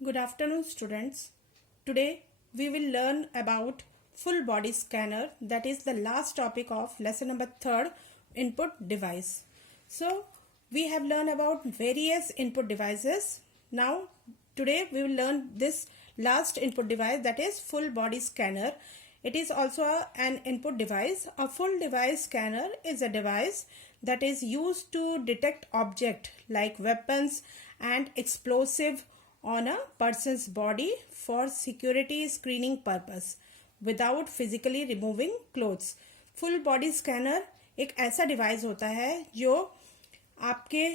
Good afternoon, students. Today we will learn about full body scanner, that is the last topic of lesson number 3rd, input device. So we have learned about various input devices. Now today we will learn this last input device, that is full body scanner. It is also an input device. A full device scanner is a device that is used to detect objects like weapons and explosive on a person's body for security screening purpose without physically removing clothes. Full body scanner एक ऐसा device होता है जो आपके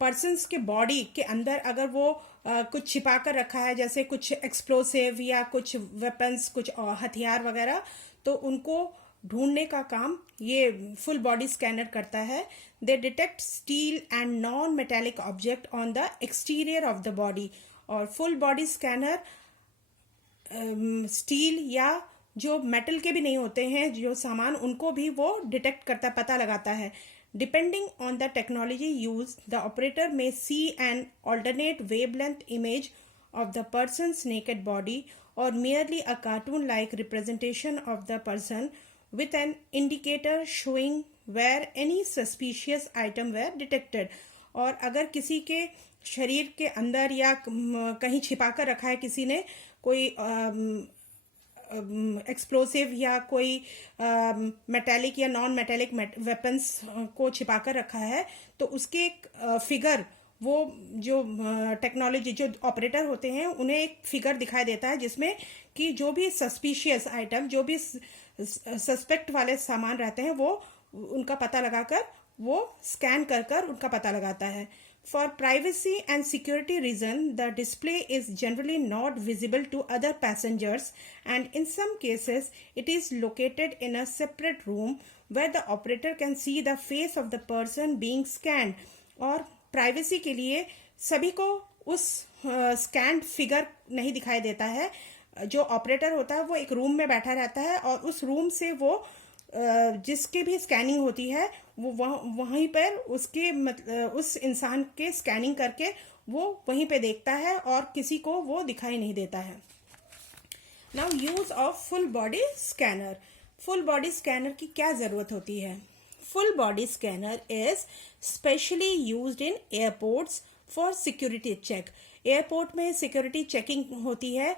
persons के body के अंदर अगर वो कुछ छिपा कर रखा है, जैसे कुछ एक्सप्लोसिव या कुछ वेपन्स, कुछ हथियार वगैरह, तो उनको ढूंढने का काम ये फुल बॉडी स्कैनर करता है. दे detect steel and non metallic object on the exterior of the body. और फुल बॉडी स्कैनर स्टील या जो मेटल के भी नहीं होते हैं जो सामान, उनको भी वो डिटेक्ट करता, पता लगाता है. Depending on the technology use, the operator may see an alternate wavelength image of the person's naked body or merely a cartoon-like representation of the person with an indicator showing where any suspicious item were detected. और अगर किसी के शरीर के अंदर या कहीं छिपा कर रखा है किसी ने कोई एक्सप्लोसिव या कोई मेटेलिक या नॉन मेटेलिक वेपन्स को छिपा कर रखा है, तो उसके एक फिगर, वो जो टेक्नोलॉजी जो ऑपरेटर होते हैं उन्हें एक फिगर दिखाई देता है जिसमें कि जो भी सस्पिशियस आइटम, जो भी सस्पेक्ट वाले सामान रहते हैं, वो उनका पता लगाकर वो स्कैन कर कर उनका पता लगाता है. For privacy and security reason the display is generally not visible to other passengers and in some cases it is located in a separate room where the operator can see the face of the person being scanned. और privacy के लिए सभी को उस scanned figure नहीं दिखाई देता है. जो ऑपरेटर होता है वो एक रूम में बैठा रहता है और उस रूम से वो जिसकी भी स्कैनिंग होती है वो वहीं पर उसके उस इंसान के स्कैनिंग करके वो वहीं पे देखता है और किसी को वो दिखाई नहीं देता है. Now use of full body scanner. Full body scanner की क्या जरूरत होती है? Full body scanner is specially used in airports for security check. Airport में सिक्योरिटी चेकिंग होती है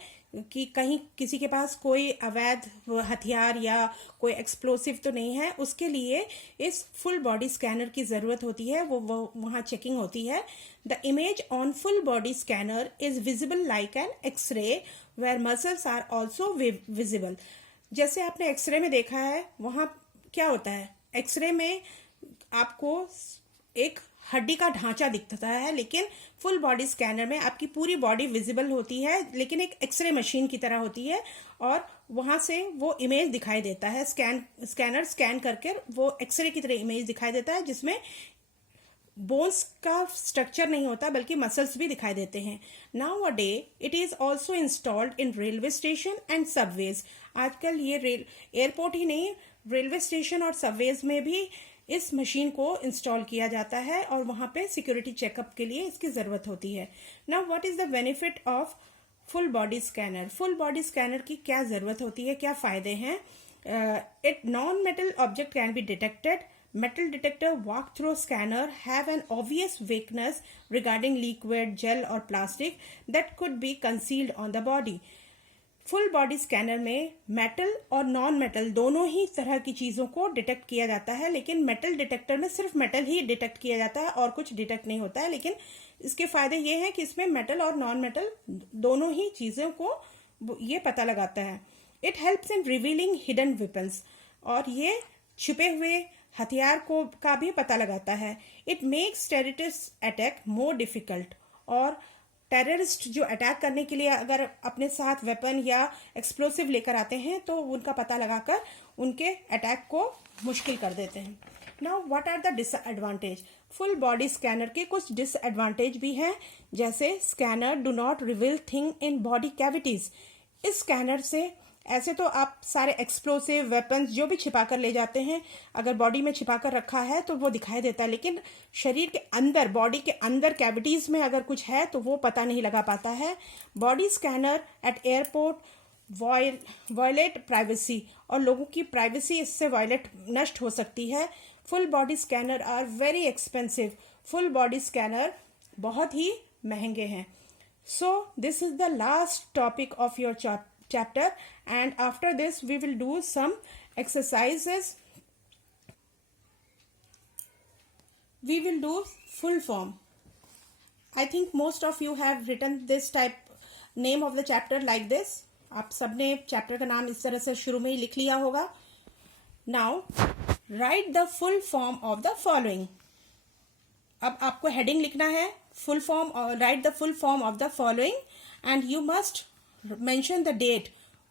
कि कहीं किसी के पास कोई अवैध हथियार या कोई एक्सप्लोसिव तो नहीं है, उसके लिए इस फुल बॉडी स्कैनर की ज़रूरत होती है. वो वहाँ चेकिंग होती है. The image on full body scanner is visible like an x-ray where muscles are also visible. जैसे आपने एक्सरे में देखा है, वहाँ क्या होता है, एक्सरे में आपको एक हड्डी का ढांचा दिखता है, लेकिन फुल बॉडी स्कैनर में आपकी पूरी बॉडी विजिबल होती है, लेकिन एक एक्सरे मशीन की तरह होती है और वहां से वो इमेज दिखाई देता है. स्कैनर स्कैन करके वो एक्सरे की तरह इमेज दिखाई देता है जिसमें बोन्स का स्ट्रक्चर नहीं होता बल्कि मसल्स भी दिखाई देते हैं. Now a day it is also installed in railway station and subways. आजकल ये एयरपोर्ट ही नहीं, रेलवे स्टेशन और सबवेज में भी इस मशीन को इंस्टॉल किया जाता है और वहां पे सिक्योरिटी चेकअप के लिए इसकी जरूरत होती है. Now what is the benefit of full body scanner? Full body scanner की क्या जरूरत होती है, क्या फायदे हैं? It non metal object can be detected. Metal detector walk-through scanner have an obvious weakness regarding liquid, gel or plastic that could be concealed on the body. Full body scanner में metal और non metal दोनों ही तरह की चीज़ों को detect किया जाता है, लेकिन मेटल डिटेक्टर में सिर्फ मेटल ही डिटेक्ट किया जाता है और कुछ डिटेक्ट नहीं होता है. लेकिन इसके फायदे ये हैं कि इसमें मेटल और नॉन मेटल दोनों ही चीज़ों को ये पता लगाता है. It helps in revealing hidden weapons. और ये छुपे हुए हथियार को का भी पता लगाता है. It makes terrorist attack more difficult. और टेररिस्ट जो अटैक करने के लिए अगर अपने साथ वेपन या एक्सप्लोसिव लेकर आते हैं तो उनका पता लगाकर उनके अटैक को मुश्किल कर देते हैं. Now what are the disadvantage? Full body scanner के कुछ डिसएडवांटेज भी हैं, जैसे scanner do not reveal thing in body cavities. इस स्कैनर से ऐसे तो आप सारे एक्सप्लोसिव वेपन्स जो भी छिपा कर ले जाते हैं, अगर बॉडी में छिपा कर रखा है तो वो दिखाई देता है, लेकिन शरीर के अंदर, बॉडी के अंदर कैविटीज में अगर कुछ है तो वो पता नहीं लगा पाता है। Body scanner at airport violate privacy, और लोगों की प्राइवेसी इससे वायलेट नष्ट हो सकती है। Full body scanner are very expensive, full body scanner बहुत ही महंगे हैं। So this is the last topic of your chapter, and after this we will do some exercises. We will do full form. I think most of you have written this type name of the chapter like this. आप सबने chapter का नाम इस तरह से शुरू में ही लिख लिया होगा। Now write the full form of the following. अब आपको हेडिंग लिखना है full form, write the full form of the following and you must mention the date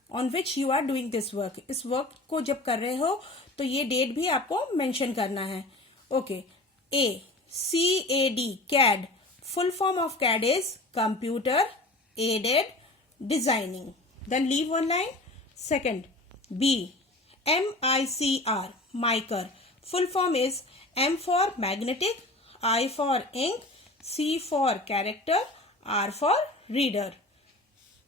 on which you are doing this work. इस work को जब कर रहे हो तो ये डेट भी आपको मेंशन करना है। Okay, A CAD, CAD, full form of CAD is computer aided designing. Then leave one line. Second, B MICR, MICR, full form is M for magnetic, I for ink, C for character, R for reader.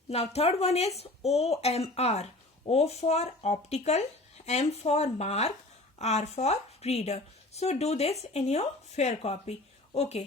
Now third one is OMR, O for optical, M for mark, R for reader. So do this in your fair copy. Okay.